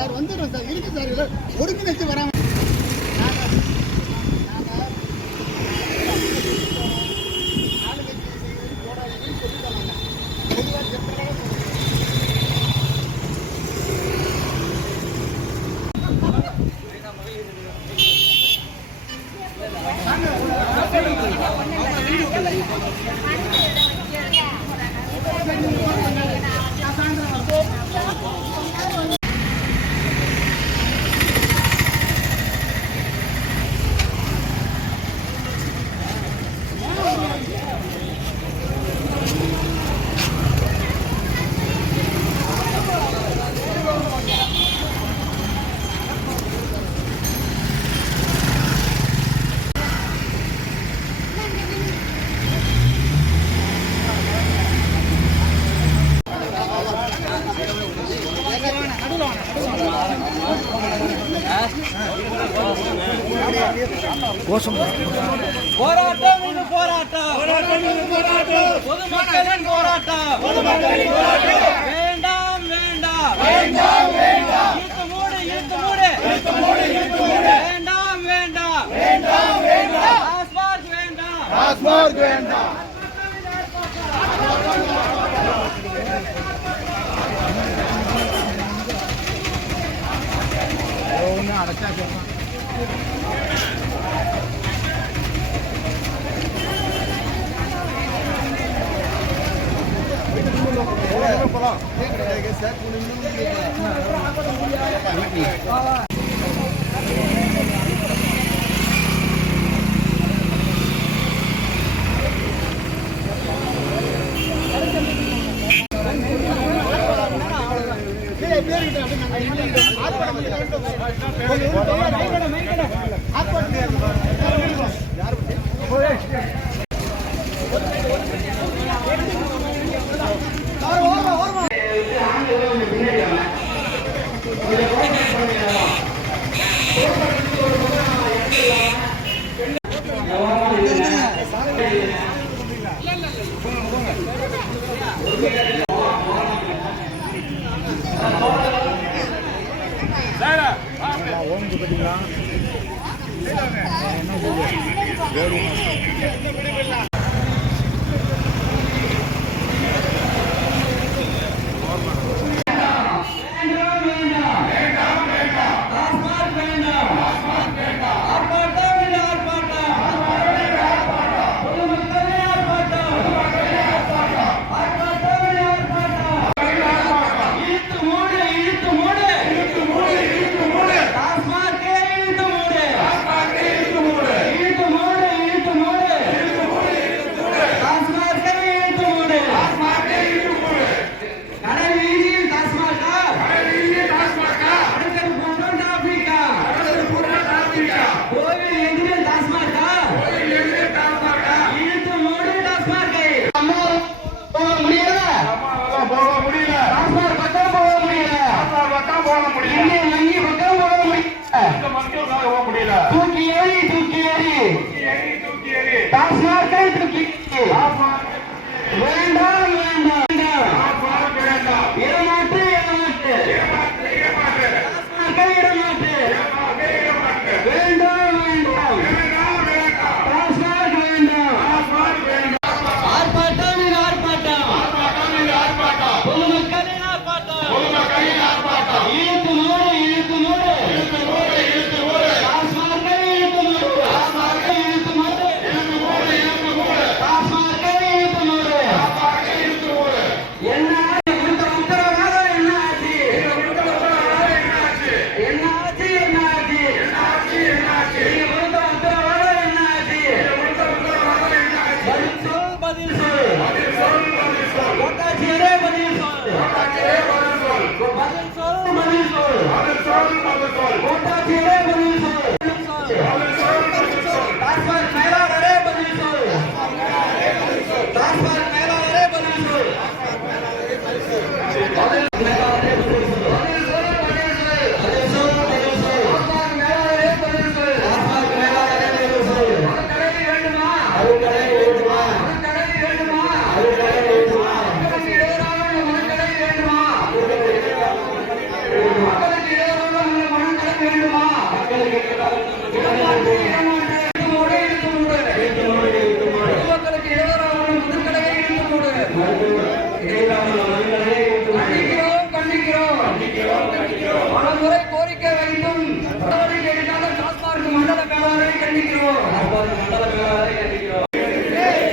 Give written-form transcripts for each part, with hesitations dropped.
Sir, வந்துடும் sir, இருக்கு sir, ஒருங்கிணைச்சு வராம போராட்டம் இது போராட்டம், பொதுமக்களின் போராட்டம், வேண்டாம் வேண்டாம் வேண்டாம் வேண்டாம், இழுத்து மூடு வேண்டாம் வேண்டாம் வேண்டாம் வேண்டாம், டாஸ்மார்க் வேண்டாம், டாஸ்மார்க் வேண்டாம். அடைச்சா ஓம் பார்த்தீங்களா தூக்கி ஏறி டாஸ்மார்க்கை தூக்கி வேண்டாம் வேண்டாம் இடமாற்று டாஸ்மார்க்கை இடமாற்று வேண்டாம் வேண்டாம் டாஸ்மார்க் வேண்டாம். ஆர்ப்பாட்டம் இது ஆர்ப்பாட்டம், பொதுமக்களின் ஆர்ப்பாட்டம், இழுத்து மூடு கோரிக்கை வைத்தும் நடவடிக்கை எடுக்காத டாஸ்மார்க் மண்டல மேலாளரை கண்டிக்கிறோம்.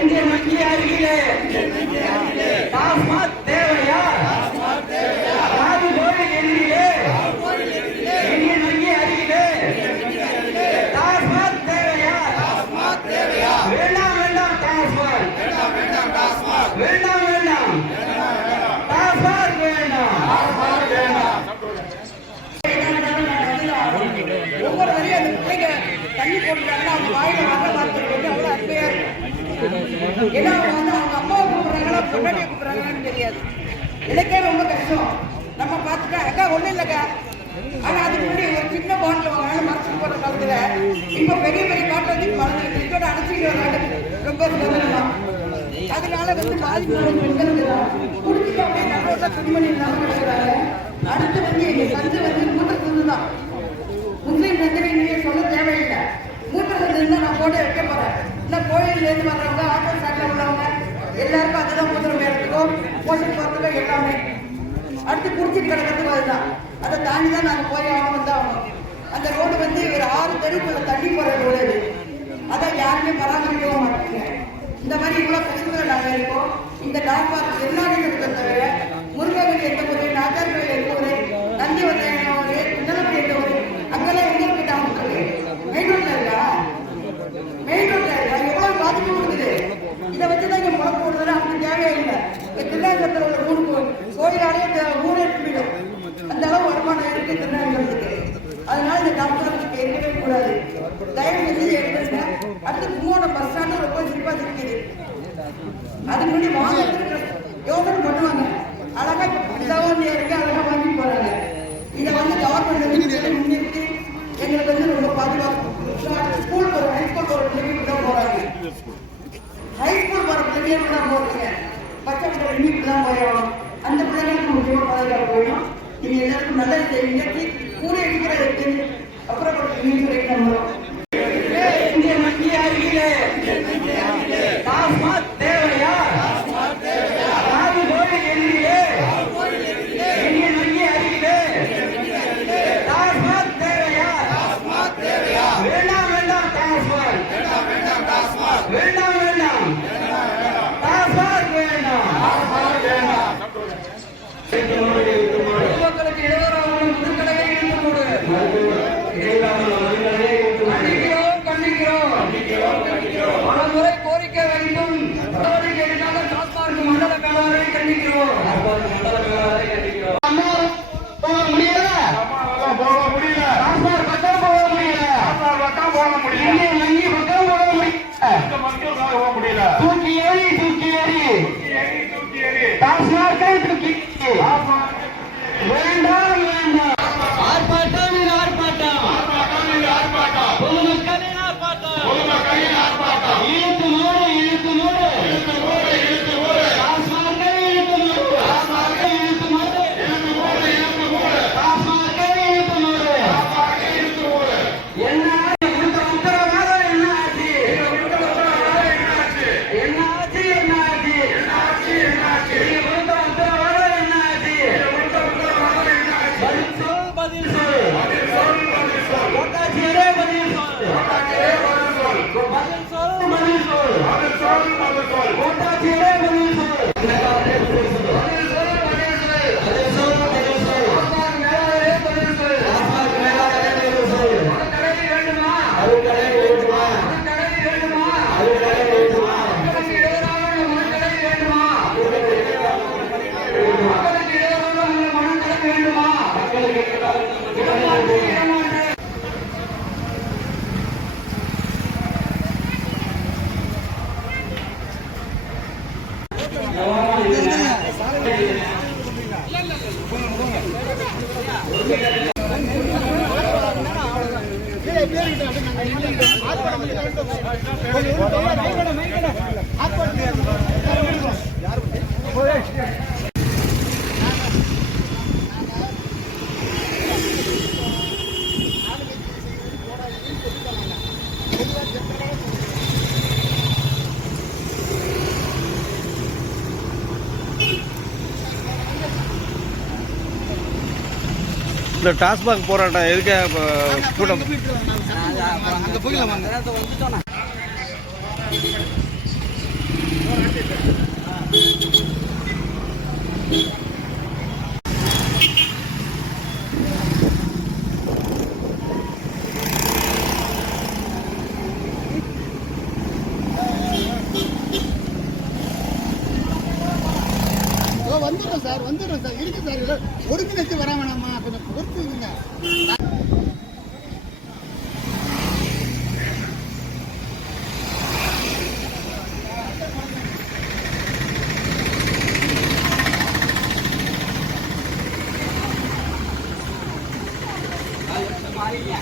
இங்கே மத்திய அருகிலே டாஸ்மாக் தேவையா? ராகு கோவில் எதிரிலே இங்கே மத்திய அருகிலே டாஸ்மாக் தேவையா? வேண்டாம் வேண்டாம் டாஸ்மாக் வேண்டாம் வேண்டாம் டாஸ்மாக் வேண்டாம். ஒவ்வொரு வரையும் அந்த பிள்ளைங்க தண்ணி போட்டுட்டாங்கன்னா அவங்க வாயில வர வார்த்தை அவ்வளோ அருமையா இருக்கும். ஏன்னா அவங்க வந்து அவங்க அம்மாவை கூப்பிடுறாங்களா பொண்டாட்டியை கூப்பிடுறாங்கன்னு தெரியாது. எனக்கே ரொம்ப கஷ்டம். நம்ம பார்த்துட்டா அக்கா ஒன்றும் இல்லைக்கா, ஆனால் அதுக்கு முன்னாடி ஒரு சின்ன பாட்டில் வாங்கினால மறைச்சிட்டு போகிற காலத்தில் இப்போ பெரிய பெரிய பாட்டில் வந்து மறந்து இதோட அடைச்சிட்டு வர்றாங்க. ரொம்ப சுதந்திரமா அதனால வந்து பாதிப்பு பெண்கள் குடிச்சிட்டு அப்படியே நல்ல துணிமணி இல்லாமல் கிடைக்கிறாங்க. அடுத்து வந்து எங்கள் சஞ்சு வந்து மூட்டை தான் முஸ்லீம் சஞ்சனை நீங்கள் சொல்ல தேவையில்லை. மூட்டை சஞ்சனை நான் போட்டு வைக்க போகிறேன். இல்லை கோயிலேருந்து வர்றவங்க ஆட்டோ ஸ்டாண்டில் உள்ளவங்க எல்லாருக்கும் அதுதான் மூத்திரம் வேறதுக்கும் போஷன் போகிறதுக்கோ எல்லாமே. அடுத்து குடிச்சிட்டு கிடக்கிறதுக்கும் அதுதான். அதை தாண்டி தான் நாங்கள் போய் ஆகணும் தான் ஆகணும். அந்த ரோடு வந்து ஒரு 6 தெருக்குள்ள தண்ணி போகிற ரோடு அது. அதான் யாருமே பராமரிக்கவும் மாட்டாங்க. இந்த மாதிரி இவ்வளோ பிரச்சனைகள் நாங்கள் இருக்கோம். இந்த டாஸ்மாக் எல்லாரும் இருக்கிறத தவிர முருகன் எந்த ஊர், நாச்சார் கோயில் எந்த ஊர், நந்தி வந்தாயன ஊர், நிலப்படி எந்த ஊர், அங்கெல்லாம் எங்கே போய் டாஸ்மாக் மெயின் ரோட்ல இருக்கா? மெயின் ரோட்ல இருக்கா? எவ்வளோ பாதிப்பு கொடுக்குது. இதை வச்சு தான் இங்கே முளக்கு போடுறது அப்படி தேவையே இல்லை. திருநாகத்தில் உள்ள 3 கோயிலாலேயே ஊரே போயிடும். அந்த அளவு வருமானம் இருக்கு திருநாகத்துக்கு. அதனால இந்த டாஸ்மாக் இருக்கவே கூடாது. தயவு செஞ்சு எடுத்துருங்க. அடுத்து கும்போட பஸ் ஸ்டாண்டு ரொம்ப சிறப்பாக இருக்குது. அதுக்கு முன்னாடி வாங்கறதுக்கு யோசனை பண்ணுவாங்க. அழகா இதாவும் இருக்கு, அழகா வாங்கி போறாங்க. இதை வந்து கவர்மெண்ட் முன்னிறுத்தி எங்களுக்கு வந்து ரொம்ப பாதுகாப்பு. ஸ்கூல் போகிற ஹைஸ்கூல் போகிற பிள்ளைங்க தான் போறாங்க. ஹைஸ்கூல் போகிற பிள்ளைங்க தான் போறீங்க. பச்சை பிள்ளை இன்னைக்கு தான் போயிடும். அந்த பிள்ளைங்களுக்கு முக்கியமாக பாதுகாப்பு போயிடும். நீங்க எல்லாருக்கும் நல்லது செய்வீங்க. கூட இருக்கிற அப்புறம் நம்புறோம். இங்கே மத்திய அருகிலே டாஸ்மாக் தேவையா? ராகு கோவில் எதிரிலே இங்கே மத்திய அருகிலே டாஸ்மாக் தேவையா? வேண்டாம் வேண்டாம் டாஸ்மாக் வேண்டாம் வேண்டாம் டாஸ்மாக் வேண்டாம். பொதுமக்களுக்கு இடையூறாக முதுகலையை இழுத்து கொடு. கண்டிக்கிறோம். பலமுறை கோரிக்கை வைத்தும் நடவடிக்கை எடுக்காத டாஸ்மாக் மண்டல மேலாளரை கண்டிக்கிறோம். அம்மா போக முடியல, டாஸ்மாக் பக்கம் போக முடியல, இங்கே பக்கம் போக முடியல. தூக்கி ஏறி டாஸ்மாக்கை தூக்கி வேண்டாம் வேண்டாம். ஆர்ப்பாட்டம் பொதுமக்களின் ஆர்ப்பாட்டம். இழுத்து மூடு டாஸ்மாக்கை இழுத்து மூடு டாஸ்மாக்கை இழுத்து மூடு. என்ன கொடுத்த உத்தரவாதம் என்ன ஆச்சு? என்ன ஆச்சு? நீங்க கொடுத்த உத்தரவாதம் என்ன ஆச்சு? பதில் சொல். கோட்டாட்சியரே பதில் சொல். கோட்டாட்சியரே பதில் சொல். இந்த டாஸ்மாக் போராட்டம் எதுக்கு கூட்டம்? அங்க போயிடலாம் வாங்க. வந்துடுறோம் சார் இருக்கு சார். ஒருங்கிணைச்சு வர வேணாமா? கொஞ்சம் பொறுத்துங்க. மாறியா